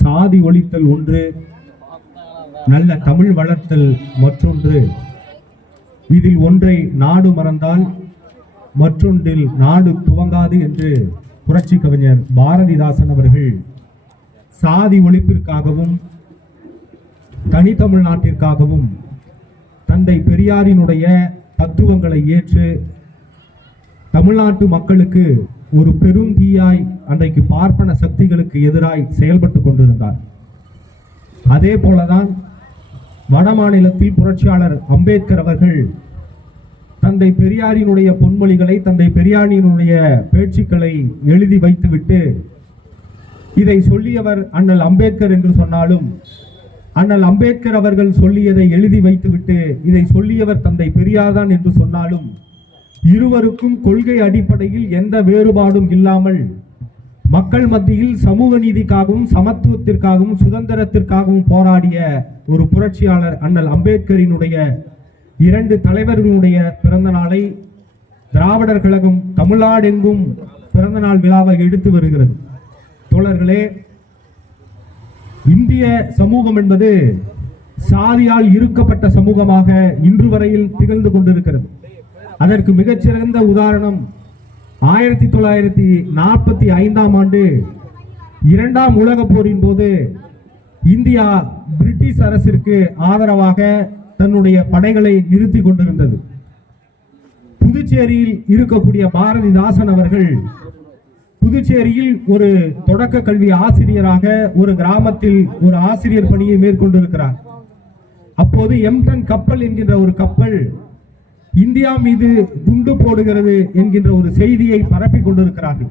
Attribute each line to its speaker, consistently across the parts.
Speaker 1: சாதி ஒழித்தல் ஒன்று நல்ல தமிழ் வளர்த்தல் மற்றொன்று. இதில் ஒன்றை நாடு மறந்தால் மற்றொன்றில் நாடு துவங்காது என்று புரட்சி கவிஞர் பாரதிதாசன் அவர்கள் சாதி ஒழிப்பிற்காகவும் தனித்தமிழ் நாட்டிற்காகவும் தந்தை பெரியாரினுடைய தத்துவங்களை ஏற்று தமிழ்நாட்டு மக்களுக்கு ஒரு பெருந்தீயாய் அன்றைக்கு பார்ப்பன சக்திகளுக்கு எதிராய் செயல்பட்டு கொண்டிருந்தார். அதே போலதான் வட மாநிலத்தில் புரட்சியாளர் அம்பேத்கர் அவர்கள் தந்தை பெரியாரினுடைய பொன்மொழிகளை தந்தை பெரியாரினுடைய பேச்சுக்களை எழுதி வைத்துவிட்டு இதை சொல்லியவர் அண்ணல் அம்பேத்கர் என்று சொன்னாலும் அண்ணல் அம்பேத்கர் அவர்கள் சொல்லியதை எழுதி வைத்துவிட்டு இதை சொல்லியவர் தந்தை பெரியார்தான் என்று சொன்னாலும் இருவருக்கும் கொள்கை அடிப்படையில் எந்த வேறுபாடும் இல்லாமல் மக்கள் மத்தியில் சமூக நீதிக்காகவும் சமத்துவத்திற்காகவும் சுதந்திரத்திற்காகவும் போராடிய ஒரு புரட்சியாளர் அண்ணல் அம்பேத்கரினுடைய இரண்டு தலைவர்களுடைய பிறந்த நாளை திராவிடர் கழகம் தமிழ்நாடெங்கும் பிறந்த நாள் விழாவை எடுத்து வருகிறது. தோழர்களே இந்திய சமூகம் என்பது சாதியால் இருக்கப்பட்ட சமூகமாக இன்று வரையில் திகழ்ந்து கொண்டிருக்கிறது. அதற்கு மிகச்சிறந்த உதாரணம் ஆயிரத்தி தொள்ளாயிரத்தி நாற்பத்தி ஐந்தாம் ஆண்டு இரண்டாம் உலகப் போரின் போது இந்தியா பிரிட்டிஷ் அரசிற்கு ஆதரவாக தன்னுடைய படைகளை நிறுத்தி கொண்டிருந்தது. புதுச்சேரியில் இருக்கக்கூடிய பாரதிதாசன் அவர்கள் புதுச்சேரியில் ஒரு தொடக்க கல்வி ஆசிரியராக ஒரு கிராமத்தில் ஒரு ஆசிரியர் பணியை மேற்கொண்டிருக்கிறார். அப்போது எம்டன் கப்பல் என்கின்ற ஒரு கப்பல் இந்தியா மீது குண்டு போடுகிறது என்கின்ற ஒரு செய்தியை பரப்பிக் கொண்டிருக்கிறார்கள்.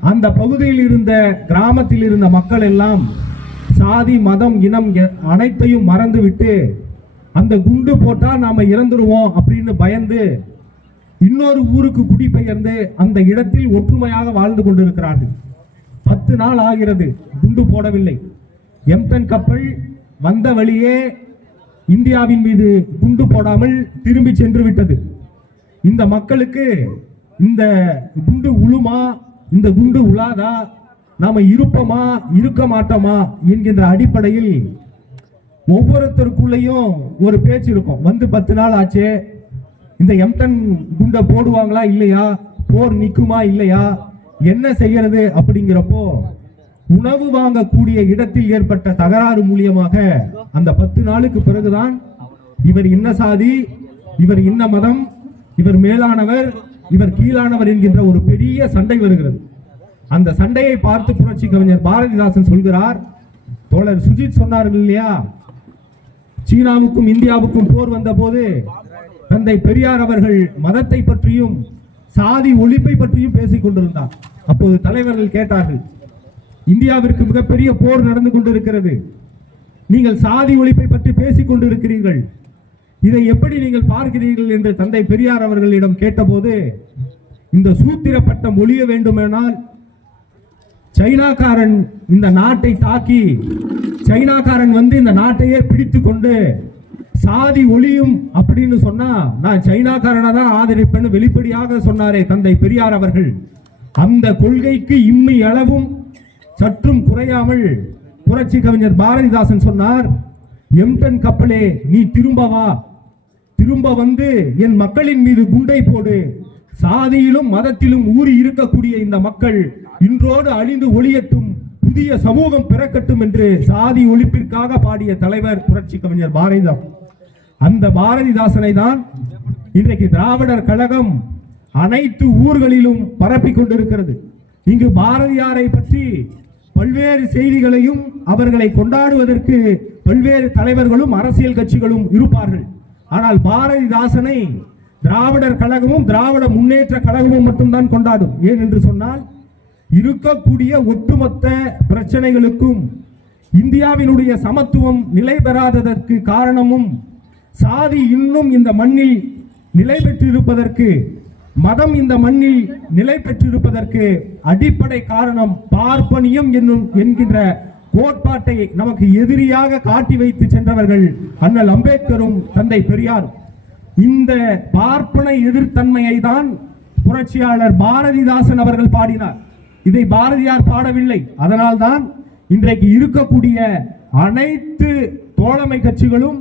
Speaker 1: அந்த பகுதியில் இருந்த கிராமத்தில் இருந்த மக்கள் எல்லாம் சாதி மதம் இனம் எ- அனைத்தையும் மறந்துவிட்டு அந்த குண்டு போட்டால் நாம் இறந்துடுவோம் அப்படின்னு பயந்து இன்னொரு ஊருக்கு குடிபெயர்ந்து அந்த இடத்தில் ஒற்றுமையாக வாழ்ந்து கொண்டிருக்கிறார்கள். பத்து நாள் ஆகிறது குண்டு போடவில்லை. எம்டன் கப்பல் வந்த வழியே இந்தியாவின் மீது குண்டு போடாமல் திரும்பி சென்று விட்டது. இந்த மக்களுக்கு இந்த குண்டு உழுமா இந்த குண்டு உலாதா நாம இருப்போமா இருக்க மாட்டோமா என்கின்ற அடிப்படையில் ஒவ்வொருத்தருக்குள்ளேயும் ஒரு பேச்சு இருக்கும். வந்து பத்து நாள் ஆச்சே இந்த எம்டன் குண்டை போடுவாங்களா இல்லையா போர் நிற்குமா இல்லையா என்ன செய்யறது அப்படிங்கிறப்போ உணவு வாங்கக்கூடிய இடத்தில் ஏற்பட்ட தகராறு மூலியமாக அந்த பத்து நாளுக்கு பிறகுதான் இவர் இன்ன சாதி இவர் இன்ன மதம் இவர் மேலானவர் இவர் கீழானவர் என்கின்ற ஒரு பெரிய சண்டை வருகிறது. அந்த சண்டையை பார்த்து புரட்சி கவிஞர் பாரதிதாசன் சொல்கிறார் தோழர் சுஜித் சொன்னார்கள் இல்லையா? சீனாவுக்கும் இந்தியாவுக்கும் போர் வந்தபோது தந்தை பெரியார் அவர்கள் மதத்தை பற்றியும் சாதி ஒழிப்பை பற்றியும் பேசிக் கொண்டிருந்தார். அப்போது தலைவர்கள் கேட்டார்கள் இந்தியாவிற்கு மிகப்பெரிய போர் நடந்து கொண்டிருக்கிறது. நீங்கள் சாதி ஒழிப்பை பற்றி பேசிக் கொண்டிருக்கிறீர்கள். இதை எப்படி நீங்கள் பார்க்கிறீர்கள் என்று தந்தை பெரியார் அவர்களிடம் கேட்டபோது இந்த சூத்திர பட்டம் ஒழிய வேண்டுமானால் சைனாக்காரன் இந்த நாட்டை தாக்கி சைனாக்காரன் வந்து இந்த நாட்டையே பிடித்து கொண்டு சாதி ஒளியும் அப்படின்னு சொன்னா நான் சைனாக்காரனை தான் ஆதரிப்பேன்னு வெளிப்படையாக சொன்னாரே தந்தை பெரியார் அவர்கள். அந்த கொள்கைக்கு இம்மி அளவும் சற்றும் குறையாமல் புரட்சி கவிஞர் பாரதிதாசன் சொன்னார் எம்டன் கப்பலே நீ திரும்ப வா. திரும்ப வந்து என் மக்களின் மீது குண்டை போடு. சாதியிலும் மதத்திலும் ஊறி இருக்கக்கூடிய இந்த மக்கள் இன்றோடு அழிந்து ஒளியட்டும் புதிய சமூகம் பிறக்கட்டும் என்று சாதி ஒழிப்பிற்காக பாடிய தலைவர் புரட்சி கவிஞர் பாரதிதாசன். அந்த பாரதிதாசனை தான் இன்றைக்கு திராவிடர் கழகம் அனைத்து ஊர்களிலும் பரப்பிக் கொண்டிருக்கிறது. இங்கு பாரதியாரை பற்றி பல்வேறு செய்திகளையும் அவர்களை கொண்டாடுவதற்கு பல்வேறு தலைவர்களும் அரசியல் கட்சிகளும் இருப்பார்கள். ஆனால் பாரதிதாசனை திராவிடர் கழகமும் திராவிட முன்னேற்ற கழகமும் மட்டும்தான் கொண்டாடும். ஏன் என்று சொன்னால் இருக்கக்கூடிய ஒட்டுமொத்த பிரச்சனைகளுக்கும் இந்தியாவினுடைய சமத்துவம் நிலை பெறாததற்கு காரணமும் சாதி இன்னும் இந்த மண்ணில் நிலை பெற்றிருப்பதற்கு மதம் இந்த மண்ணில் நிலை பெற்றிருப்பதற்கு அடிப்படை காரணம் பார்ப்பனியம் என்னும் என்கின்ற கோட்பாட்டை நமக்கு எதிரியாக காட்டி வைத்து சென்றவர்கள் அண்ணல் அம்பேத்கரும் தந்தை பெரியாரும். இந்த பார்ப்பனை எதிர்த்தன்மையை தான் புரட்சியாளர் பாரதிதாசன் அவர்கள் பாடினார். இதை பாரதியார் பாடவில்லை. அதனால்தான் இன்றைக்கு இருக்கக்கூடிய அனைத்து தோழமை கட்சிகளும்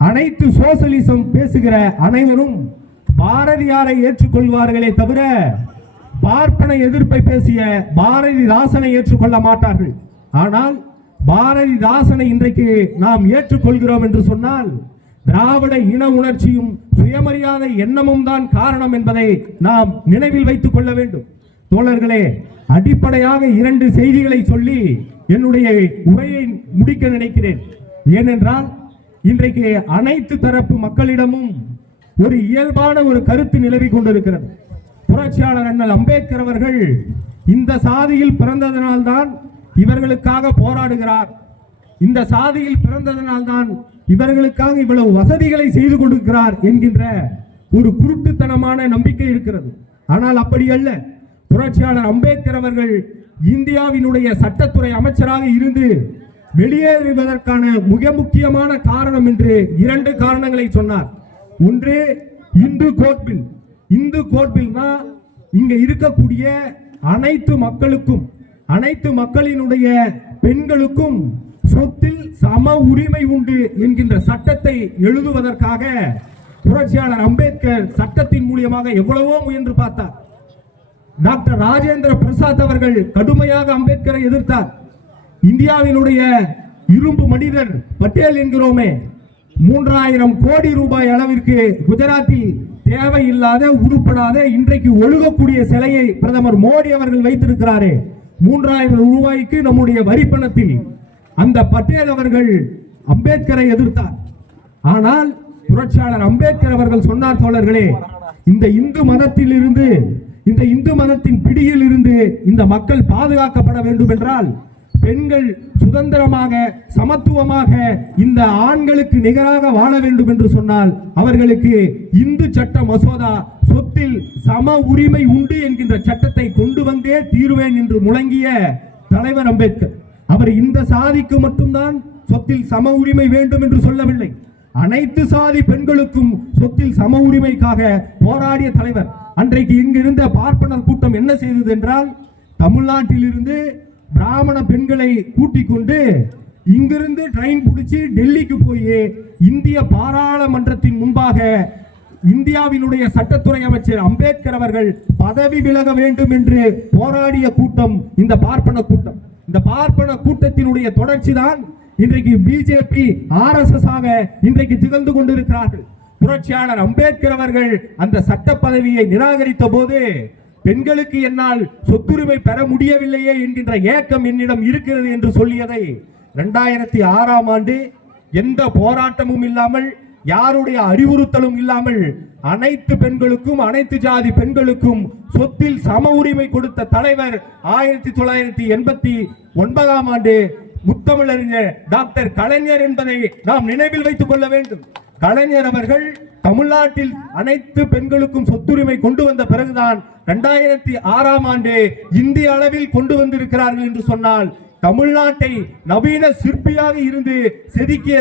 Speaker 1: அனைத்து சோசலிசம் பேசுகிற அனைவரும் பாரதியாரை ஏற்றுக்கொள்வார்களே தவிர பார்ப்பன எதிர்ப்பை பேசிய பாரதிதாசனை ஏற்றுக்கொள்ள மாட்டார்கள். ஆனால் பாரதிதாசனை இன்றைக்கு நாம் ஏற்றுக்கொள்கிறோம் என்று சொன்னால் திராவிட இன உணர்ச்சியும் சுயமரியாதை எண்ணமும் தான் காரணம் என்பதை நாம் நினைவில் வைத்துக் கொள்ள வேண்டும். தோழர்களே அடிப்படையாக இரண்டு செய்திகளை சொல்லி என்னுடைய உரையை முடிக்க நினைக்கிறேன். ஏனென்றால் இன்றைக்கு அனைத்து தரப்பு மக்களிடமும் ஒரு இயல்பான ஒரு கருத்து நிலவி கொண்டிருக்கிறது. புரட்சியாளர் அண்ணல் அம்பேத்கர் அவர்கள் இந்த சாதியில் பிறந்ததனால்தான் இவர்களுக்காக போராடுகிறார். இந்த சாதியில் பிறந்ததனால்தான் இவர்களுக்காக இவ்வளவு வசதிகளை செய்து கொடுக்கிறார் என்கின்ற ஒரு குருட்டுத்தனமான நம்பிக்கை இருக்கிறது. ஆனால் அப்படி அல்ல. புரட்சியாளர் அம்பேத்கர் அவர்கள் இந்தியாவினுடைய சட்டத்துறை அமைச்சராக இருந்து வெளியேறுவதற்கான மிக முக்கியமான காரணம் என்று இரண்டு காரணங்களை சொன்னார். ஒன்று இந்து கோட்பில் இந்து கோட்பில்னா இங்க இருக்கக்கூடிய அனைத்து மக்களுக்கும் அனைத்து மக்களினுடைய பெண்களுக்கும் சொத்தில் சம உரிமை உண்டு என்கின்ற சட்டத்தை எழுதுவதற்காக புரட்சியாளர் அம்பேத்கர் சட்டத்தின் மூலியமாக எவ்வளவோ முயன்று பார்த்தார். டாக்டர் ராஜேந்திர பிரசாத் அவர்கள் கடுமையாக அம்பேத்கரை எதிர்த்தார். இந்தியாவினுடைய இரும்பு மனிதர் பட்டேல் என்கிறோமே மூன்றாயிரம் கோடி ரூபாய் அளவிற்கு குஜராத்தில் தேவையில்லாத உருப்படாத இன்றைக்கு ஒழுகக்கூடிய சிலையை பிரதமர் மோடி அவர்கள் வைத்திருக்கிறாரே. மூன்றாயிரம் ரூபாய்க்கு நம்முடைய வரி பணத்தில் அந்த பட்டேல் அவர்கள் அம்பேத்கரை எதிர்த்தார். ஆனால் புரட்சியாளர் அம்பேத்கர் அவர்கள் சொன்னார் தோழர்களே இந்த இந்து மதத்தில் இருந்து இந்த இந்து மதத்தின் பிடியில் இருந்து இந்த மக்கள் பாதுகாக்கப்பட வேண்டும் என்றால் பெண்கள் சுதந்திரமாக சமத்துவமாக இந்த ஆண்களுக்கு நிகராக வாழ வேண்டும் என்று சொன்னால் அவர்களுக்கு இந்து சட்ட மசோதா சொத்தில் சம உரிமை உண்டு என்கின்ற சட்டத்தை கொண்டு வந்தே தீருவேன் என்று முழங்கிய தலைவர் அம்பேத்கர். அவர் இந்த சாதிக்கு மட்டும்தான் சொத்தில் சம உரிமை வேண்டும் என்று சொல்லவில்லை. அனைத்து சாதி பெண்களுக்கும் சொத்தில் சம உரிமைக்காக போராடிய தலைவர். அன்றைக்கு இங்கிருந்த பார்ப்பனர் கூட்டம் என்ன செய்தது என்றால் தமிழ்நாட்டிலிருந்து பிராமண பெண்களை கூட்டிக் கொண்டு இங்கிருந்து ட்ரெயின் பிடிச்சி டெல்லிக்கு போய் இந்திய பாராளுமன்றத்தின் முன்பாக இந்தியாவினுடைய சட்டத்துறை அமைச்சர் அம்பேத்கர் அவர்கள் பதவி விலக வேண்டும் என்று போராடிய கூட்டம் இந்த பார்ப்பன கூட்டம். இந்த பார்ப்பன கூட்டத்தினுடைய தொடர்ச்சி தான் இன்றைக்கு பிஜேபி ஆர்எஸ்எஸ் ஆக இன்றைக்கு திகழ்ந்து கொண்டிருக்கிறார்கள். புரட்சியாளர் அம்பேத்கர் அவர்கள் அந்த சட்ட பதவியை நிராகரித்த போது பெண்களுக்கு என்னால் சொத்துரிமை பெற முடியவில்லையே என்கின்ற ஏக்கம் என்னிடம் இருக்கிறது என்று சொல்லியதை ரெண்டாயிரத்தி ஆறாம் ஆண்டு எந்த போராட்டமும் இல்லாமல் யாருடைய அறிவுறுத்தலும் இல்லாமல் அனைத்து பெண்களுக்கும் அனைத்து ஜாதி பெண்களுக்கும் சொத்தில் சம உரிமை கொடுத்த தலைவர் ஆயிரத்தி தொள்ளாயிரத்தி எண்பத்தி ஒன்பதாம் ஆண்டு முத்தமிழறிஞர் டாக்டர் கலைஞர் என்பதை நாம் நினைவில் வைத்துக் கொள்ள வேண்டும். கலைஞர் அவர்கள் தமிழ்நாட்டில் அனைத்து பெண்களுக்கும் சொத்துரிமை கொண்டு வந்த பிறகுதான் இரண்டாயிரத்தி ஆறாம் ஆண்டு இந்திய அளவில் கொண்டு வந்திருக்கிறார்கள் என்று சொன்னால் தமிழ்நாட்டை நவீன சிற்பியாக இருந்து செதுக்கிய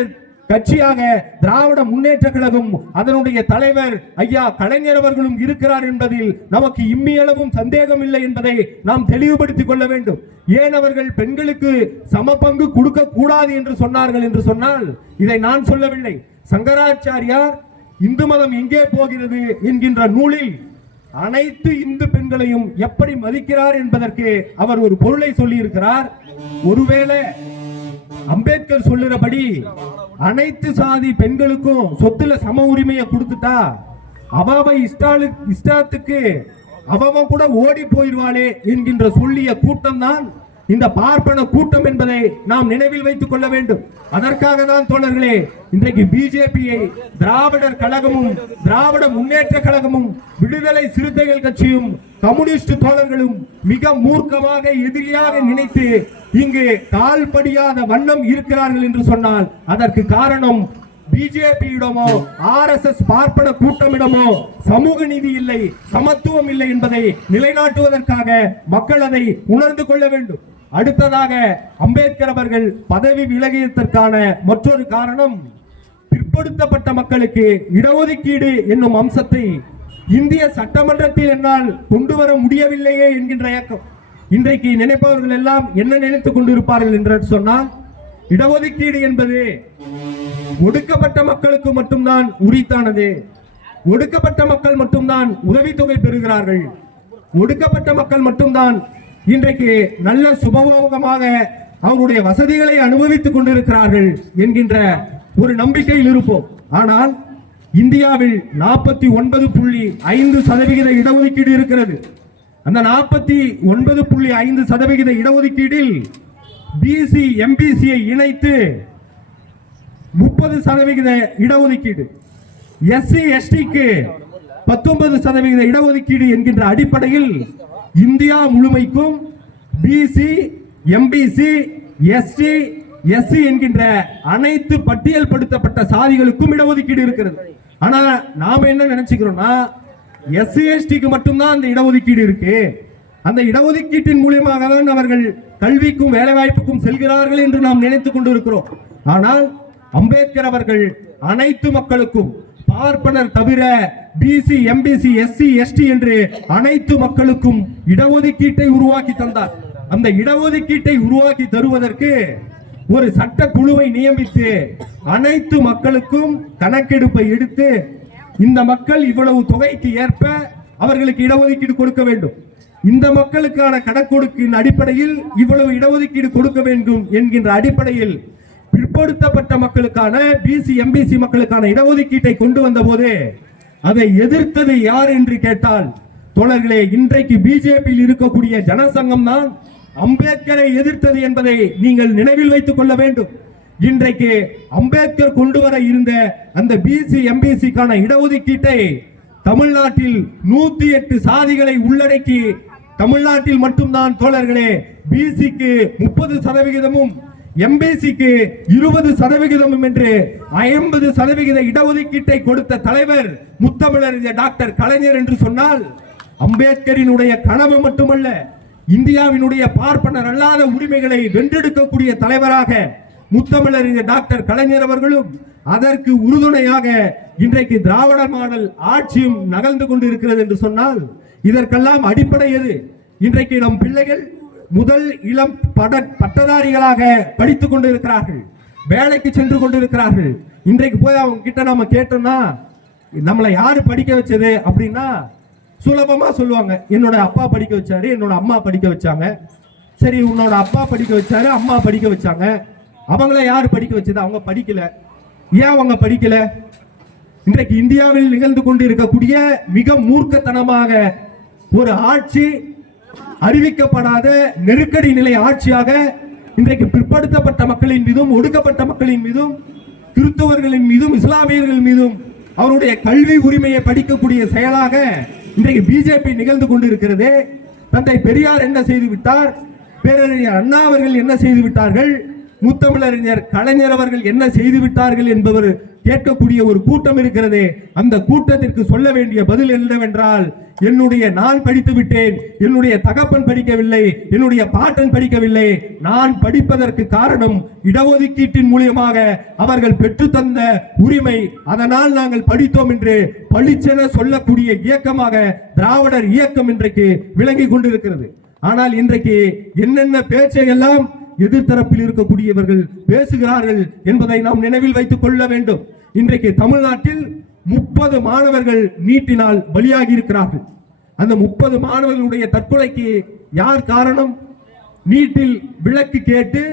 Speaker 1: கட்சியாக திராவிட முன்னேற்ற கழகம் அதனுடைய தலைவர் ஐயா கலைஞர் அவர்களும் இருக்கிறார் என்பதில் நமக்கு இம்மியளவும் சந்தேகம் இல்லை என்பதை நாம் தெளிவுபடுத்திக் கொள்ள வேண்டும். ஏன் அவர்கள் பெண்களுக்கு சம பங்கு கொடுக்க கூடாது என்று சொன்னார்கள் என்று சொன்னால் இதை நான் சொல்லவில்லை. சங்கராச்சாரியார் இந்து மதம் எங்கே போகிறது என்கின்ற நூலில் அனைத்து இந்து பெண்களையும் எப்படி மதிக்கிறார் என்பதற்கு அவர் ஒரு பொருளை சொல்லி இருக்கிறார் ஒருவேளை அம்பேத்கர் சொல்லுறபடி அனைத்து சாதி பெண்களுக்கும் சொத்துல சம உரிமையை கொடுத்துட்டா அவ இஷ்டாலு இஷ்டத்துக்கு அவன் கூட ஓடி போயிடுவாளே என்கின்ற சொல்லிய கூட்டம் தான் இந்த பார்ப்பன கூட்டம் என்பதை நாம் நினைவில் வைத்துக் கொள்ள வேண்டும். அதற்காக தான் தோழர்களே இன்றைக்கு பிஜேபியை திராவிடர் கழகமும் திராவிட முன்னேற்ற கழகமும் விடுதலை சிறுத்தைகள் கட்சியும் கம்யூனிஸ்ட் தோழர்களும் மிக மூர்க்கமாக எதிரியாக நினைத்து இங்கு கால்படியாத வண்ணம் இருக்கிறார்கள் என்று சொன்னால் அதற்கு காரணம் பிஜேபியிடமோ ஆர் எஸ் எஸ் பார்ப்பன கூட்டமிடமோ சமூக நீதி இல்லை சமத்துவம் இல்லை என்பதை நிலைநாட்டுவதற்காக மக்கள் அதை உணர்ந்து கொள்ள வேண்டும். அடுத்ததாக அம்பேத்கர் அவர்கள் பதவி விலகியதற்கான மற்றொரு காரணம் பிற்படுத்தப்பட்ட மக்களுக்கு இடஒதுக்கீடு என்னும் அம்சத்தை இந்திய சட்டமன்றத்தில் என்னால் கொண்டு வர முடியவில்லையே என்கின்ற இயக்கம். இன்றைக்கு நினைப்பவர்கள் எல்லாம் என்ன நினைத்துக் கொண்டிருப்பார்கள் என்று சொன்னால் இடஒதுக்கீடு என்பது ஒடுக்கப்பட்ட மக்களுக்கு மட்டும்தான் உரித்தானது. ஒடுக்கப்பட்ட மக்கள் மட்டும்தான் உதவித்தொகை பெறுகிறார்கள். ஒடுக்கப்பட்ட மக்கள் மட்டும்தான் இன்றைக்கு நல்ல சுபபோகமாக அவருடைய வசதிகளை அனுபவித்துக் கொண்டிருக்கிறார்கள் என்கின்ற ஒரு நம்பிக்கையில் இருப்போம். ஆனால் இந்தியாவில் நாற்பத்தி ஒன்பது புள்ளி ஐந்து சதவிகித இடஒதுக்கீடு இருக்கிறது. அந்த நாற்பத்தி ஒன்பது புள்ளி ஐந்து சதவிகித இடஒதுக்கீட்டில் பிசி எம்பிசியை இணைத்து முப்பது சதவிகித இடஒதுக்கீடு. எஸ்சி எஸ்டிக்கு பத்தொன்பது சதவிகித இடஒதுக்கீடு என்கின்ற அடிப்படையில் இந்தியா முழுமைக்கும் பிசி எம்பிசி எஸ்டி எஸ்சி என்கின்ற அனைத்து பட்டியல்படுத்தப்பட்ட சாதிகளுக்கும் இடஒதுக்கீடு இருக்கிறது. ஆனா நாம என்ன நினைச்சுக்கிறோம்னா எஸ்சி எஸ்டிக்கு மட்டும்தான் அந்த இடஒதுக்கீடு இருக்கு. அந்த இடஒதுக்கீட்டின் மூலியமாக தான் அவர்கள் கல்விக்கும் வேலைவாய்ப்புக்கும் செல்கிறார்கள் என்று நாம் நினைத்துக் கொண்டிருக்கிறோம். ஆனால் அம்பேத்கர் அவர்கள் அனைத்து மக்களுக்கும் பார்ப்பனர் தவிர பிசி எம்பிசி எஸ்சி எஸ்டி என்று அனைத்து மக்களுக்கும் இடஒதுக்கீட்டை உருவாக்கி தந்தார். அந்த இடஒதுக்கீட்டை உருவாக்கி தருவதற்கு ஒரு சட்ட குழுவை நியமித்து அனைத்து மக்களுக்கும் கணக்கெடுப்பை எடுத்து இந்த மக்கள் இவ்வளவு தொகைக்கு ஏற்ப அவர்களுக்கு இடஒதுக்கீடு கொடுக்க வேண்டும். இந்த மக்களுக்கான கணக்கொடுக்கின் அடிப்படையில் இவ்வளவு இடஒதுக்கீடு கொடுக்க வேண்டும் என்கின்ற அடிப்படையில் பிற்படுத்தப்பட்ட மக்களுக்கான பிசி எம்பிசி மக்களுக்கான இடஒதுக்கீட்டை கொண்டு வந்த போது அதை எதிர்த்தது யார் என்று கேட்டால் தோழர்களே இன்றைக்கு பிஜேபியில் இருக்கக்கூடிய ஜனசங்கம் தான் அம்பேத்கரை எதிர்த்தது என்பதை நீங்கள் நினைவில் வைத்துக் கொள்ள வேண்டும். இன்றைக்கு அம்பேத்கர் கொண்டு வர இருந்த அந்த பிசி எம்பிசிக்கான இடஒதுக்கீட்டை தமிழ்நாட்டில் நூத்தி எட்டு சாதிகளை உள்ளடக்கி தமிழ்நாட்டில் மட்டும்தான் தோழர்களே பிசிக்கு முப்பது சதவிகிதமும் எம்பிசிக்கு இருபது சதவிகிதமும் என்று ஐம்பது சதவிகித இடஒதுக்கீட்டை கொடுத்த தலைவர் முத்தமிழறிஞர் டாக்டர் கலைஞர் என்று சொன்னால் அம்பேத்கரினுடைய கனவு மட்டுமல்ல இந்தியாவினுடைய பார்ப்பனர் அல்லாத உரிமைகளை வென்றெடுக்கக்கூடிய தலைவராக முத்தமிழறிஞர் டாக்டர் கலைஞர் அவர்களும் அதற்கு உறுதுணையாக இன்றைக்கு திராவிட மாடல் ஆட்சியும் நகர்ந்து கொண்டிருக்கிறது என்று சொன்னால் இதற்கெல்லாம் அடிப்படை எது? இன்றைக்கு நம் பிள்ளைகள் முதல் இளம் பட பட்டதாரிகளாக படித்துக் கொண்டிருக்கிறார்கள். வேலைக்கு சென்று கொண்டிருக்கிறார்கள். இன்றைக்கு போய் அவங்க கிட்ட நம்ம கேட்டோம்னா நம்மளை யாரு படிக்க வச்சது அப்படின்னா சுலபமா சொல்லுவாங்க. என்னோட அப்பா படிக்க வச்சாரு என்னோட அம்மா படிக்க வச்சாங்க. சரி உன்னோட அப்பா படிக்க வச்சாரு அம்மா படிக்க வச்சாங்க. அவங்கள யாரு படிக்க வச்சது? அவங்க படிக்கல. ஏன் அவங்க படிக்கல? இன்றைக்கு இந்தியாவில் நிகழ்ந்து கொண்டு இருக்கக்கூடிய மிக மூர்க்கத்தனமாக ஒரு ஆட்சி அறிவிக்கப்படாத நெருக்கடி நிலை ஆட்சியாக இன்றைக்கு பிற்படுத்தப்பட்ட மக்களின் மீதும் ஒடுக்கப்பட்ட மக்களின் மீதும் கிறிஸ்தவர்களின் மீதும் இஸ்லாமியர்கள் மீதும் அவருடைய கல்வி உரிமையை படிக்கக்கூடிய செயலாக இன்றைக்கு பிஜேபி நிகழ்ந்து கொண்டிருக்கிறது. தந்தை பெரியார் என்ன செய்து விட்டார்? பேரறிஞர் அண்ணா அவர்கள் என்ன செய்து விட்டார்கள்? முத்தமிழறிஞர் கலைஞர் அவர்கள் என்ன செய்து விட்டார்கள் என்பவர் கேட்கக்கூடிய ஒரு கூட்டம் இருக்கிறதே அந்த கூட்டத்திற்கு சொல்ல வேண்டிய பதில் என்னவென்றால் என்னுடைய நான் படித்து விட்டேன் என்னுடைய தகப்பன் படிக்கவில்லை என்னுடைய பாட்டன் படிக்கவில்லை நான் படிப்பதற்கு காரணம் இடஒதுக்கீட்டின் மூலியமாக அவர்கள் பெற்றுத்தந்த உரிமை. அதனால் நாங்கள் படித்தோம் என்று பளிச்சென சொல்லக்கூடிய இயக்கமாக திராவிடர் இயக்கம் இன்றைக்கு விளங்கி கொண்டிருக்கிறது. ஆனால் இன்றைக்கு என்னென்ன பேச்சை எல்லாம் எதிர்த்தரப்பில் இருக்கக்கூடியவர்கள் பேசுகிறார்கள் என்பதை நாம் நினைவில் வைத்துக் கொள்ள வேண்டும். இன்றைக்கு தமிழ்நாட்டில் முப்பது மாணவர்கள் நீட்டினால் பலியாகி இருக்கிறார்கள் அந்த முப்பது மாணவர்களுடைய தற்கொலைக்கு யார் காரணம்? நீட்டில் விளக்கு கேட்டு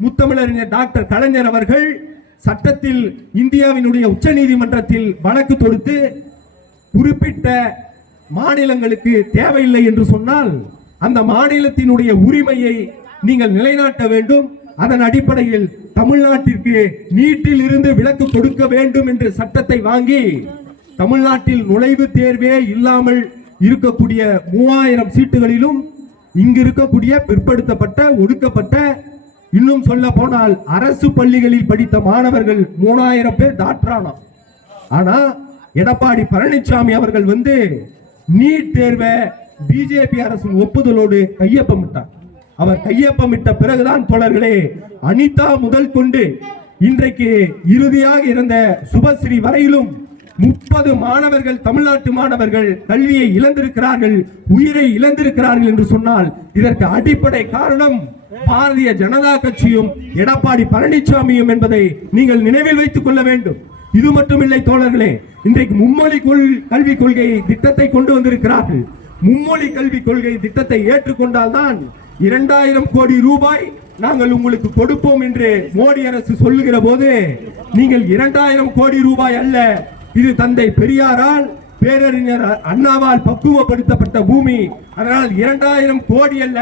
Speaker 1: முத்தமிழறிஞர் டாக்டர் கலைஞர் அவர்கள் சட்டத்தில் இந்தியாவினுடைய உச்ச நீதிமன்றத்தில் வழக்கு தொடுத்து குறிப்பிட்ட மாநிலங்களுக்கு தேவையில்லை என்று சொன்னால் அந்த மாநிலத்தினுடைய உரிமையை நீங்கள் நிலைநாட்ட வேண்டும். அதன் அடிப்படையில் தமிழ்நாட்டிற்கு நீட்டில் இருந்து விலக்கு கொடுக்க வேண்டும் என்று சட்டத்தை வாங்கி தமிழ்நாட்டில் நுழைவு தேர்வே இல்லாமல் இருக்கக்கூடிய மூவாயிரம் சீட்டுகளிலும் இங்கு இருக்கக்கூடிய பிற்படுத்தப்பட்ட ஒடுக்கப்பட்ட இன்னும் சொல்ல போனால் அரசு பள்ளிகளில் படித்த மாணவர்கள் மூணாயிரம் பேர் டாக்டரானோம். ஆனா எடப்பாடி பழனிசாமி அவர்கள் வந்து நீட் தேர்வை பிஜேபி அரசின் ஒப்புதலோடு கையொப்பமிட்டார். அவர் கையொப்பமிட்ட பிறகுதான் தோழர்களே அனிதா முதல் கொண்டு. இன்றைக்கு இறுதியாக இருந்த சுபஸ்ரீ வரையிலும் முப்பது மாணவர்கள் தமிழ்நாட்டு மாணவர்கள் கல்வியை இழந்திருக்கிறார்கள் உயிரை இழந்திருக்கிறார்கள் என்று சொன்னால் இதற்கு அடிப்படை காரணம் பாரதிய ஜனதா கட்சியும் எடப்பாடி பழனிசாமியும் என்பதை நீங்கள் நினைவில் வைத்துக் கொள்ள வேண்டும். இது மட்டுமில்லை தோழர்களே இன்றைக்கு மும்மொழி கொள் கல்வி கொள்கை திட்டத்தை கொண்டு வந்திருக்கிறார்கள். மும்மொழி கல்வி கொள்கை திட்டத்தை ஏற்றுக்கொண்டால்தான் இரண்டாயிரம் கோடி ரூபாய் நாங்கள் உங்களுக்கு கொடுப்போம் என்று மோடி அரசு சொல்லுகிற போது நீங்கள் இரண்டாயிரம் கோடி ரூபாய் அல்ல இது தந்தை பெரியாரால் பேரறிஞர் அண்ணாவால் பக்குவப்படுத்தப்பட்ட பூமி. அதனால் இரண்டாயிரம் கோடி அல்ல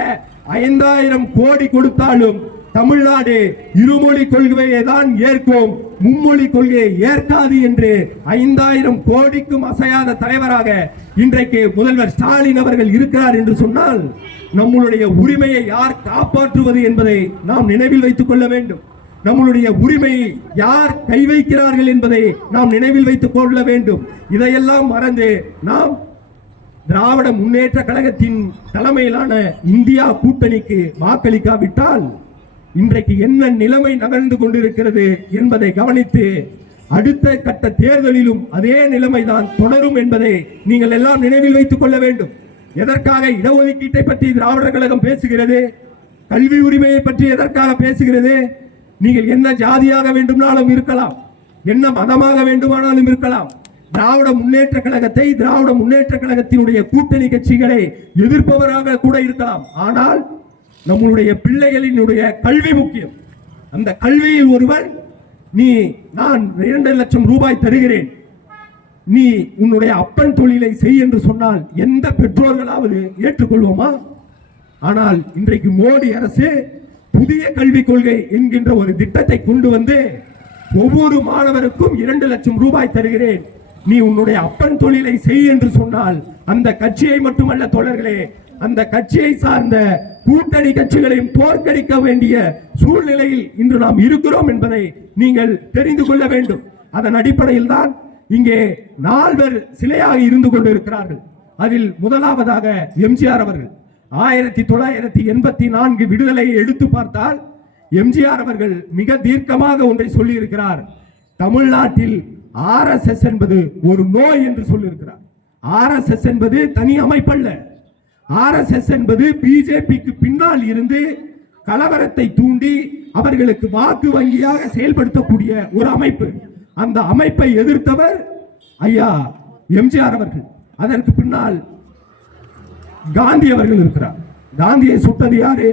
Speaker 1: ஐந்தாயிரம் கோடி கொடுத்தாலும் தமிழ்நாடு இருமொழி கொள்கையை தான் ஏற்கும். மும்மொழி கொள்கையை ஏற்காது என்று ஐந்தாயிரம் கோடிக்கும் அசையாத தலைவராக இன்றைக்கு முதல்வர் ஸ்டாலின் அவர்கள் இருக்கிறார் என்று சொன்னால் நம்மளுடைய உரிமையை யார் காப்பாற்றுவது என்பதை நாம் நினைவில் வைத்துக் கொள்ள வேண்டும். நம்மளுடைய உரிமையை யார் கை வைக்கிறார்கள் என்பதை நாம் நினைவில் வைத்துக் கொள்ள வேண்டும். இதையெல்லாம் மறந்து நாம் திராவிட முன்னேற்ற கழகத்தின் தலைமையிலான இந்தியா கூட்டணிக்கு வாக்களிக்காவிட்டால் இன்றைக்கு என்ன நிலைமை நகர்ந்து கொண்டிருக்கிறது என்பதை கவனித்து அடுத்த கட்ட தேர்தலிலும் அதே நிலைமைதான் தொடரும் என்பதை நீங்கள் எல்லாம் நினைவில் வைத்துக் கொள்ள வேண்டும். எதற்காக இடஒதுக்கீட்டை பற்றி திராவிடர் கழகம் பேசுகிறது? கல்வி உரிமையை பற்றி எதற்காக பேசுகிறது? நீங்கள் என்ன ஜாதியாக வேண்டுமானாலும் இருக்கலாம். என்ன மதமாக வேண்டுமானாலும் இருக்கலாம். திராவிட முன்னேற்ற கழகத்தை திராவிட முன்னேற்ற கழகத்தினுடைய கூட்டணி கட்சிகளை எதிர்ப்பவராக கூட இருக்கலாம். ஆனால் நம்மளுடைய பிள்ளைகளினுடைய கல்வி முக்கியம். அந்த கல்வியில் ஒருவன் நீ நான் இரண்டு லட்சம் ரூபாய் தருகிறேன். நீ உன்னுடைய அப்பன் தொழிலை செய் என்று சொன்னால் எந்த பெற்றோர்களாவது ஏற்றுக்கொள்வோமா? ஆனால் இன்றைக்கு மோடி அரசு புதிய கல்விக் கொள்கை என்கின்ற ஒரு திட்டத்தை கொண்டு வந்து ஒவ்வொரு மாணவருக்கும் இரண்டு லட்சம் ரூபாய் தருகிறேன். நீ உன்னுடைய அப்பன் தொழிலை செய் என்று சொன்னால் அந்த கட்சியை மட்டுமல்ல தோழர்களே அந்த கட்சியை சார்ந்த கூட்டணி கட்சிகளையும் தோற்கடிக்க வேண்டிய சூழ்நிலையில் இன்று நாம் இருக்கிறோம் என்பதை நீங்கள் தெரிந்து கொள்ள வேண்டும். அதன் அடிப்படையில் தான் இங்கே நால்வர் சிலையாக இருந்து கொண்டிருக்கிறார்கள். அதில் முதலாவதாக எம்ஜிஆர் அவர்கள். ஆயிரத்தி தொள்ளாயிரத்தி எண்பத்தி நான்கு விடுதலையை எடுத்து பார்த்தால் எம்ஜிஆர் அவர்கள் மிக தீர்க்கமாக ஒன்றை சொல்லியிருக்கிறார். தமிழ்நாட்டில் ஆர்எஸ்எஸ் என்பது ஒரு நோய் என்று சொல்லியிருக்கிறார். ஆர்எஸ்எஸ் என்பது தனி அமைப்பல்ல. ஆர்எஸ்எஸ் என்பது பிஜேபிக்கு பின்னால் இருந்து கலவரத்தை தூண்டி அவர்களுக்கு வாக்கு வங்கியாக செயல்படுத்தக்கூடிய ஒரு அமைப்பு. அந்த அமைப்பை எதிர்த்தவர் ஐயா எம்ஜிஆர் அவர்கள். அதற்கு பின்னால் காந்தி அவர்கள் இருக்கிறார். காந்தியை சுட்டது யாரு?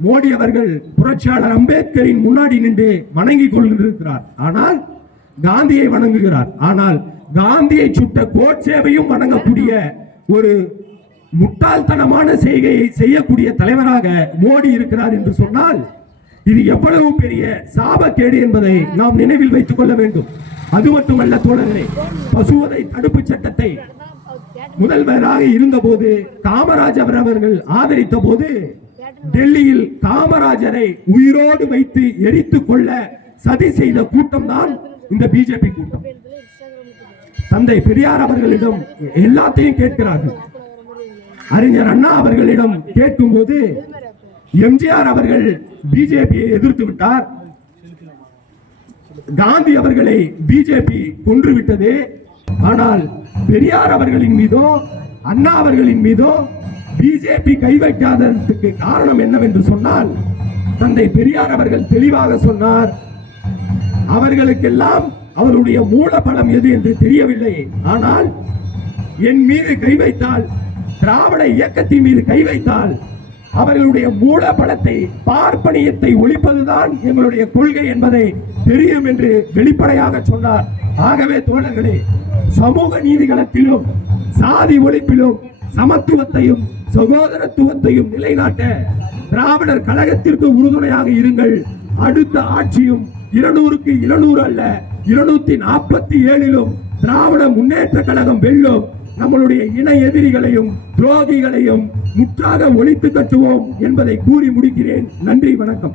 Speaker 1: மோடி அவர்கள் புரட்சியாளர் அம்பேத்கரின் முன்னாடி நின்று வணங்கி கொண்டிருக்கிறார். ஆனால் காந்தியை வணங்குகிறார். ஆனால் காந்தியை சுட்ட கோட்சேவையும் வணங்கக்கூடிய ஒரு முட்டாள்தனமான செய்கையை செய்யக்கூடிய தலைவராக மோடி இருக்கிறார் என்று சொன்னால் இது எவ்வளவு பெரிய சாபக்கேடு என்பதை நாம் நினைவில் வைத்துக் கொள்ள வேண்டும். அது மட்டுமல்ல தோழர்களே பசுவதை தடுப்பு சட்டத்தை முதல்வராக இருந்தபோது காமராஜர் அவர்கள் ஆதரித்த போது டெல்லியில் காமராஜரை உயிரோடு வைத்து எரித்துக் கொள்ள சதி செய்த கூட்டம் தான் இந்த பிஜேபி கூட்டம். தந்தை பெரியார் அவர்களிடம் எல்லாத்தையும் கேட்கிறார்கள். அறிஞர் அண்ணா அவர்களிடம் கேட்கும் போது எம்ஜிஆர் அவர்கள் பிஜேபியை எதிர்த்து விட்டார். காந்தி அவர்களை பிஜேபி கொன்று விட்டது ஆனால் பெரியார் அவர்களின் மீதோ அண்ணா அவர்களின் மீதோ பிஜேபி கை வைக்காததுக்கு காரணம் என்னவென்று சொன்னால் தந்தை பெரியார் அவர்கள் தெளிவாக சொன்னார். அவர்களுக்கெல்லாம் அவருடைய மூலபலம் எது என்று தெரியவில்லை. ஆனால் என் மீது கை வைத்தால் திராவிட இயக்கத்தின் மீது கை வைத்தால் அவர்களுடைய மூல பலத்தை பார்ப்பனியத்தை ஒழிப்பதுதான் எங்களுடைய கொள்கை என்பதை தெரியும் என்று வெளிப்படையாக சொன்னார். ஆகவே தோழர்களே சமூக நீதிகளத்திலும் சாதி ஒழிப்பிலும் சமத்துவத்தையும் சகோதரத்துவத்தையும் நிலைநாட்ட திராவிடர் கழகத்திற்கு உறுதுணையாக இருங்கள். அடுத்த ஆட்சியும் இருநூறுக்கு இருநூறு அல்ல இருநூத்தி நாற்பத்தி ஏழிலும் திராவிட முன்னேற்ற கழகம் வெல்லும். நம்மளுடைய இணை எதிரிகளையும் துரோகிகளையும் முற்றாக ஒழித்து கட்டுவோம் என்பதை கூறி முடிக்கிறேன். நன்றி வணக்கம்.